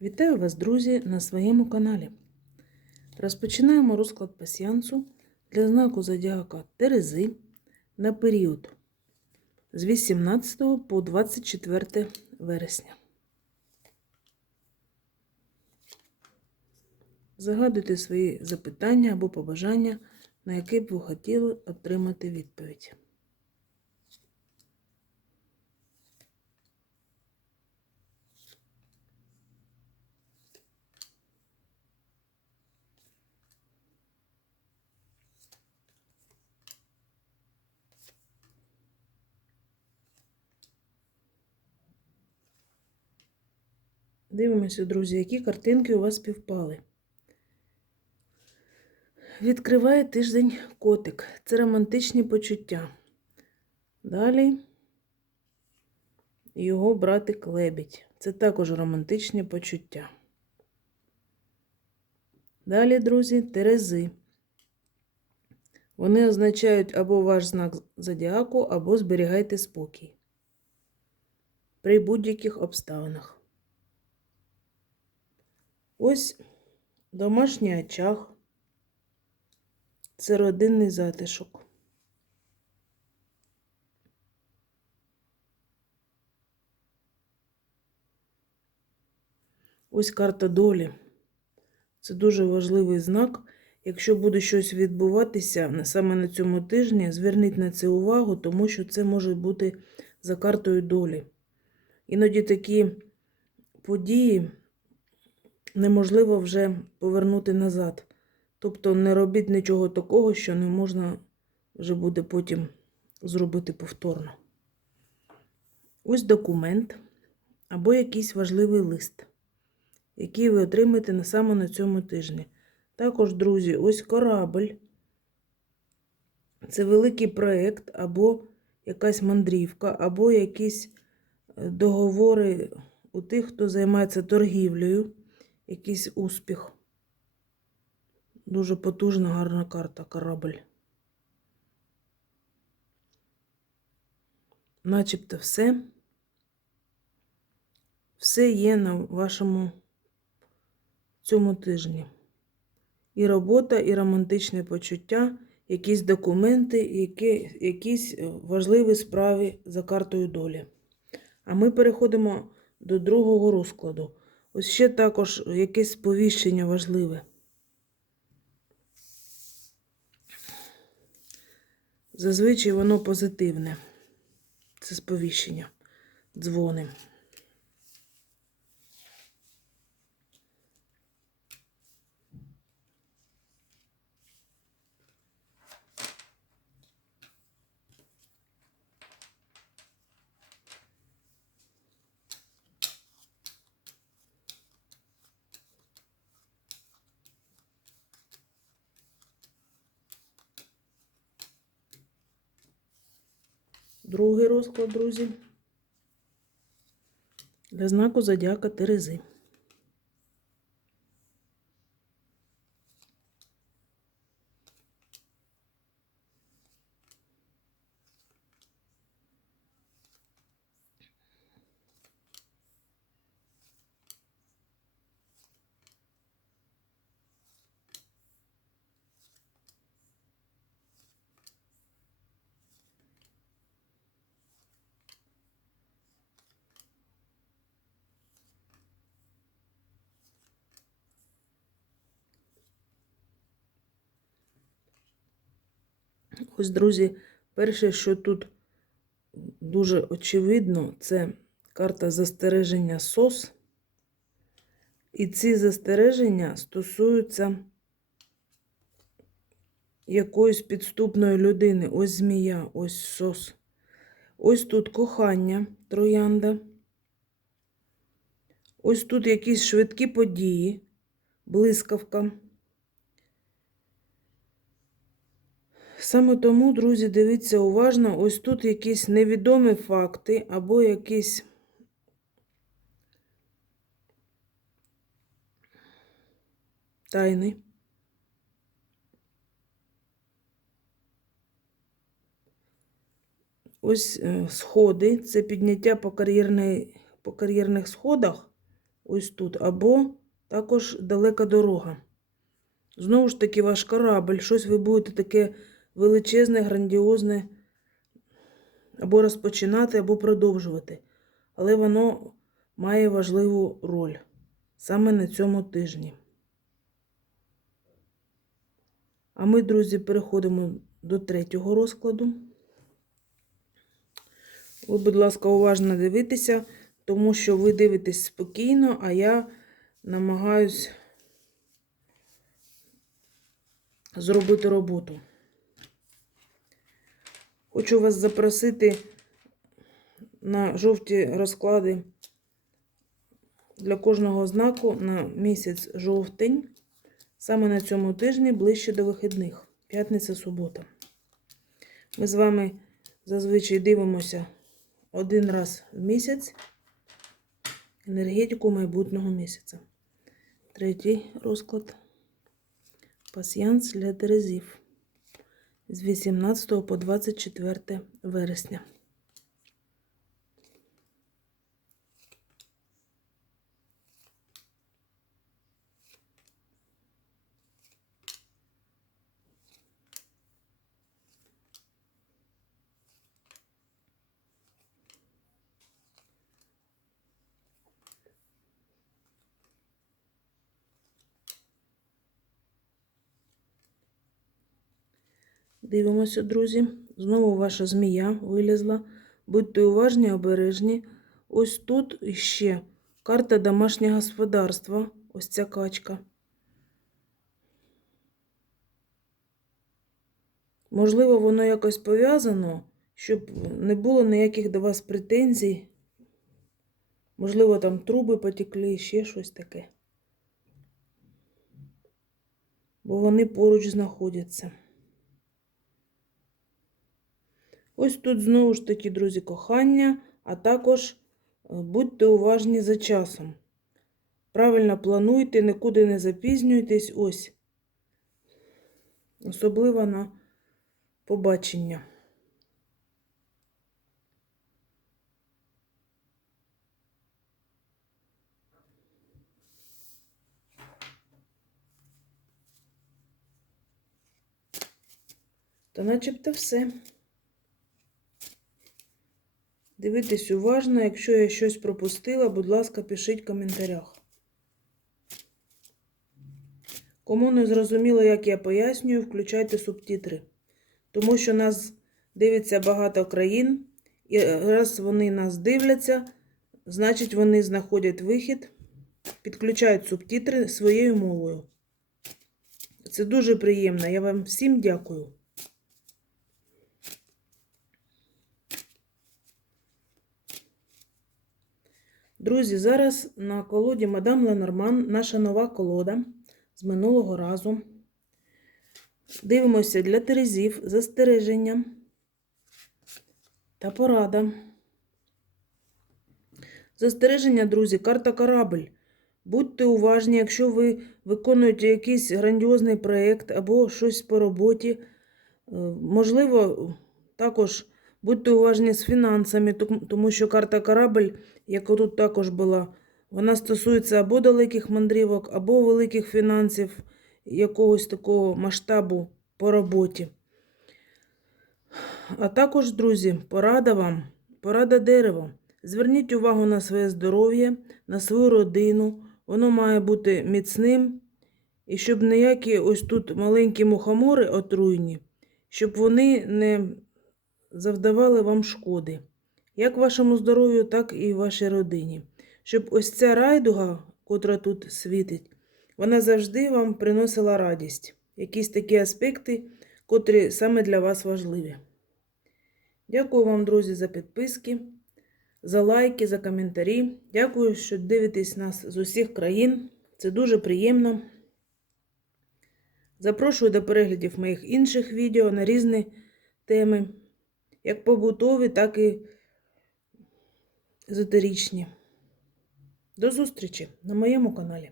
Вітаю вас, друзі, на своєму каналі. Розпочинаємо розклад пасіянсу для знаку Зодіака Терези на період з 18 по 24 вересня. Загадуйте свої запитання або побажання, на які б ви хотіли отримати відповідь. Дивимося, друзі, які картинки у вас співпали. Відкриває тиждень котик. Це романтичні почуття. Далі його братик лебідь. Це також романтичні почуття. Далі, друзі, терези. Вони означають або ваш знак зодіаку, або зберігайте спокій при будь-яких обставинах. Ось домашній очаг. Це родинний затишок. Ось карта долі. Це дуже важливий знак. Якщо буде щось відбуватися саме на цьому тижні, зверніть на це увагу, тому що це може бути за картою долі. Іноді такі події неможливо вже повернути назад. Тобто не робіть нічого такого, що не можна вже буде потім зробити повторно. Ось документ або якийсь важливий лист, який ви отримаєте саме на цьому тижні. Також, друзі, ось корабль. Це великий проєкт, або якась мандрівка, або якісь е, договори у тих, хто займається торгівлею, якийсь успіх. Дуже потужна, гарна карта, корабль. Начебто все. Все є на вашому цьому тижні. І робота, і романтичне почуття, якісь документи, які, якісь важливі справи за картою долі. А ми переходимо до другого розкладу. Ось ще також якесь сповіщення важливе. Зазвичай воно позитивне. Це сповіщення. Дзвони. Другий розклад, друзі. Для знаку Зодіака Терези. Ось, друзі, перше, що тут дуже очевидно, це карта застереження СОС. І ці застереження стосуються якоїсь підступної людини. Ось змія, ось сос. Ось тут кохання, троянда. Ось тут якісь швидкі події, блискавка. Саме тому, друзі, дивіться уважно, ось тут якісь невідомі факти або якісь тайни. Ось е, сходи, це підняття по, по кар'єрних сходах, ось тут, або також далека дорога. Знову ж таки, ваш корабль, щось ви будете таке величезне, грандіозне, або розпочинати, або продовжувати. Але воно має важливу роль саме на цьому тижні. А ми, друзі, переходимо до третього розкладу. Ви, будь ласка, уважно дивитеся, тому що ви дивитесь спокійно, а я намагаюсь зробити роботу. Хочу вас запросити на жовті розклади для кожного знаку на місяць жовтень. Саме на цьому тижні ближче до вихідних. П'ятниця, субота. Ми з вами зазвичай дивимося один раз в місяць енергетику майбутнього місяця. Третій розклад. Пасіянс для Терезів з 18 по 24 вересня. Дивимося, друзі. Знову ваша змія вилізла. Будьте уважні, обережні. Ось тут ще карта домашнього господарства. Ось ця качка. Можливо, воно якось пов'язано, щоб не було ніяких до вас претензій. Можливо, там труби потекли, ще щось таке. Бо вони поруч знаходяться. Ось тут знову ж таки, друзі, кохання, а також е, будьте уважні за часом. Правильно плануйте, нікуди не запізнюйтесь. Ось. Особливо на побачення. Та начебто все. Дивитесь уважно, якщо я щось пропустила, будь ласка, пишіть в коментарях. Кому не зрозуміло, як я пояснюю, включайте субтитри. Тому що нас дивиться багато країн, і раз вони нас дивляться, значить вони знаходять вихід, підключають субтитри своєю мовою. Це дуже приємно. Я вам всім дякую. Друзі, зараз на колоді Мадам Ленорман наша нова колода з минулого разу. Дивимося для терезів, застереження та порада. Застереження, друзі, карта корабль. Будьте уважні, якщо ви виконуєте якийсь грандіозний проєкт або щось по роботі. Е, Можливо, також будьте уважні з фінансами, тому- що карта корабль, яка тут також була, вона стосується або далеких мандрівок, або великих фінансів якогось такого масштабу по роботі. А також, друзі, порада вам, порада дерева. Зверніть увагу на своє здоров'я, на свою родину. Воно має бути міцним. І щоб ніякі ось тут маленькі мухомори отруйні, щоб вони не завдавали вам шкоди. Як вашому здоров'ю, так і вашій родині. Щоб ось ця райдуга, котра тут світить, вона завжди вам приносила радість. Якісь такі аспекти, котрі саме для вас важливі. Дякую вам, друзі, за підписки, за лайки, за коментарі. Дякую, що дивитесь нас з усіх країн. Це дуже приємно. Запрошую до переглядів моїх інших відео на різні теми, як побутові, так і езотеричні. До зустрічі на моєму каналі.